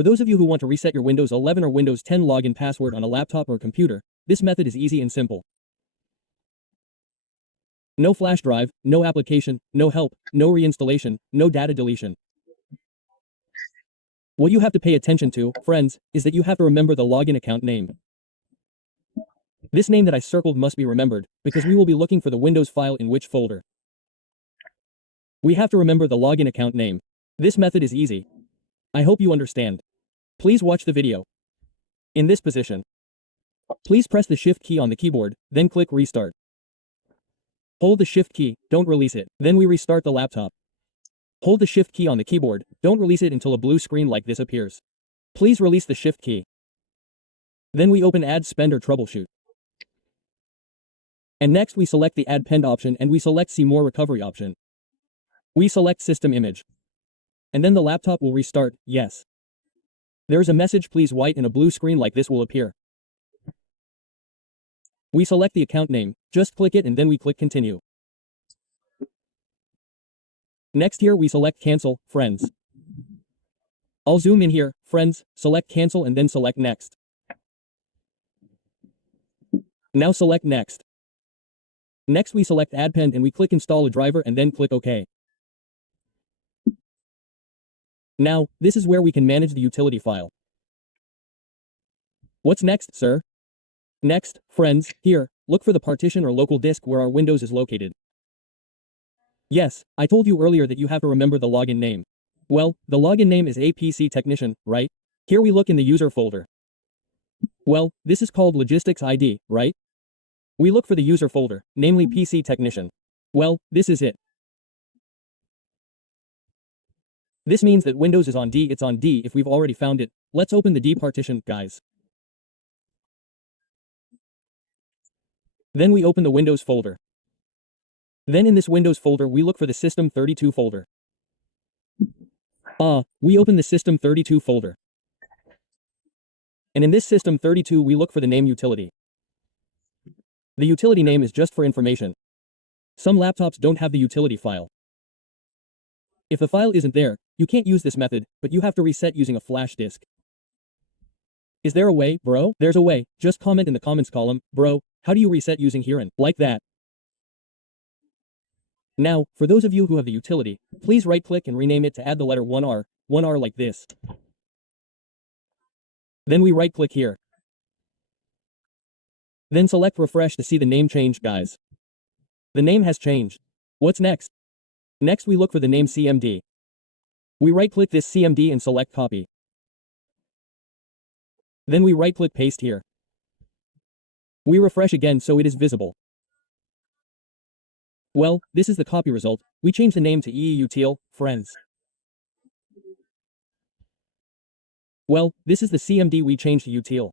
For those of you who want to reset your Windows 11 or Windows 10 login password on a laptop or computer, this method is easy and simple. No flash drive, no application, no help, no reinstallation, no data deletion. What you have to pay attention to, friends, is that you have to remember the login account name. This name that I circled must be remembered, because we will be looking for the Windows file in which folder. We have to remember the login account name. This method is easy. I hope you understand. Please watch the video. In this position, please press the Shift key on the keyboard, then click Restart. Hold the Shift key, don't release it, then we restart the laptop. Hold the Shift key on the keyboard, don't release it until a blue screen like this appears. Please release the Shift key. Then we open Add Spend or Troubleshoot. And next we select the Add Pend option and we select See More Recovery option. We select System Image. And then the laptop will restart, yes. There is a message please wait and a blue screen like this will appear. We select the account name, just click it and then we click Continue. Next here we select Cancel, friends. I'll zoom in here, friends, select Cancel and then select Next. Now select Next. Next we select Add Pend and we click Install a driver and then click OK. Now, this is where we can manage the utility file. What's next, sir? Next, friends, here, look for the partition or local disk where our Windows is located. Yes, I told you earlier that you have to remember the login name. Well, the login name is APC Technician, right? Here we look in the user folder. Well, this is called Logistics ID, right? We look for the user folder, namely PC Technician. Well, this is it. This means that Windows is on D, it's on D if we've already found it. Let's open the D partition, guys. Then we open the Windows folder. Then in this Windows folder we look for the System32 folder. We open the System32 folder. And in this System32 we look for the name utility. The utility name is just for information. Some laptops don't have the utility file. If the file isn't there, you can't use this method, but you have to reset using a flash disk. Is there a way, bro? There's a way, just comment in the comments column, bro, how do you reset using Heron? Like that. Now, for those of you who have the utility, please right-click and rename it to add the letter 1R like this. Then we right-click here. Then select Refresh to see the name change, guys. The name has changed. What's next? Next we look for the name CMD. We right-click this CMD and select Copy. Then we right-click Paste here. We refresh again so it is visible. Well, this is the copy result. We change the name to EEUTIL, friends. Well, this is the CMD we changed to util.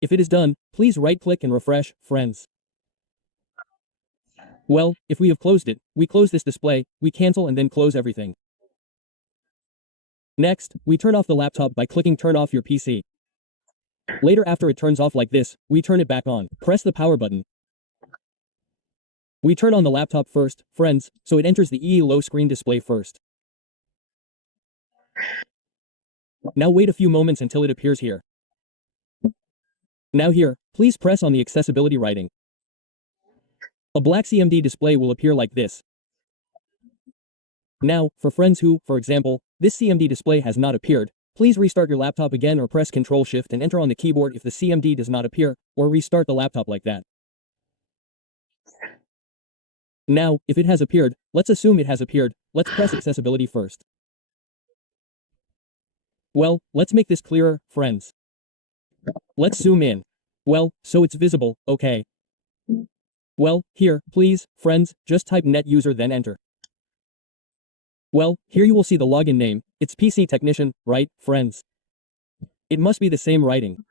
If it is done, please right-click and refresh, friends. Well, if we have closed it, we close this display, we cancel and then close everything. Next, we turn off the laptop by clicking Turn off your PC. Later after it turns off like this, we turn it back on. Press the power button. We turn on the laptop first, friends, so it enters the EE low screen display first. Now wait a few moments until it appears here. Now here, please press on the accessibility writing. A black CMD display will appear like this. Now, for friends who, for example, this CMD display has not appeared, please restart your laptop again or press Ctrl-Shift and enter on the keyboard if the CMD does not appear, or restart the laptop like that. Now, if it has appeared, let's assume it has appeared, let's press accessibility first. Well, let's make this clearer, friends. Let's zoom in. Well, so it's visible, okay. Well, here, please, friends, just type NetUser then enter. Well, here you will see the login name, it's PC Technician, right, friends? It must be the same writing.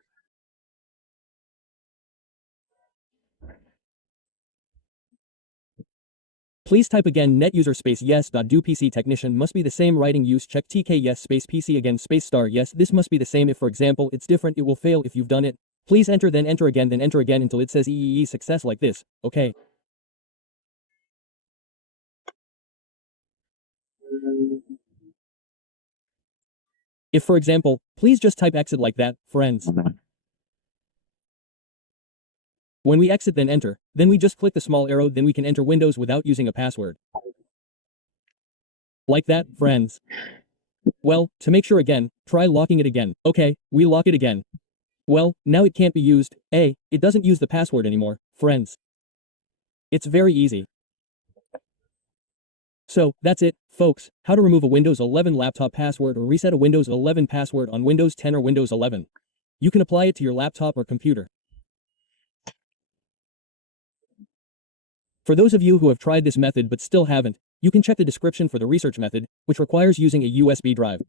Please type again NetUser space yes. Do PC Technician must be the same writing use check TK yes space PC again space star yes this must be the same if for example it's different it will fail if you've done it. Please enter then enter again until it says EEE success like this, okay. If for example, please just type exit like that, friends. When we exit then enter, then we just click the small arrow then we can enter Windows without using a password. Like that, friends. Well, to make sure again, try locking it again. Okay, we lock it again. Well, now it can't be used. It doesn't use the password anymore, friends. It's very easy. So, that's it, folks, how to remove a Windows 11 laptop password or reset a Windows 11 password on Windows 10 or Windows 11. You can apply it to your laptop or computer. For those of you who have tried this method but still haven't, you can check the description for the research method, which requires using a USB drive.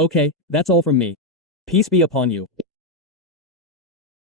Okay, that's all from me. Peace be upon you.